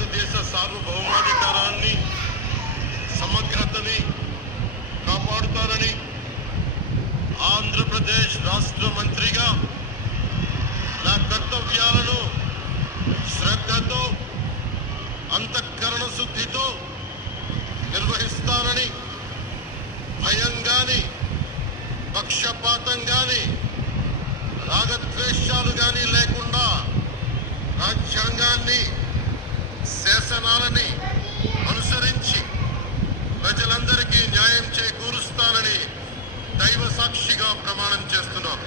భారతదేశ సార్వభౌమాధికారాన్ని సమగ్రతని కాపాడుతానని ఆంధ్రప్రదేశ్ రాష్ట్ర మంత్రిగా నా కర్తవ్యాలను శ్రద్ధతో అంతఃకరణ శుద్ధితో నిర్వహిస్తానని భయం గాని పక్షపాతం గాని రాగద్వేషాలు గాని లేకుండా రాజ్యాంగాన్ని శాసనాలని అనుసరించి ప్రజలందరికీ న్యాయం చేకూరుస్తానని దైవ సాక్షిగా ప్రమాణం చేస్తున్నాను.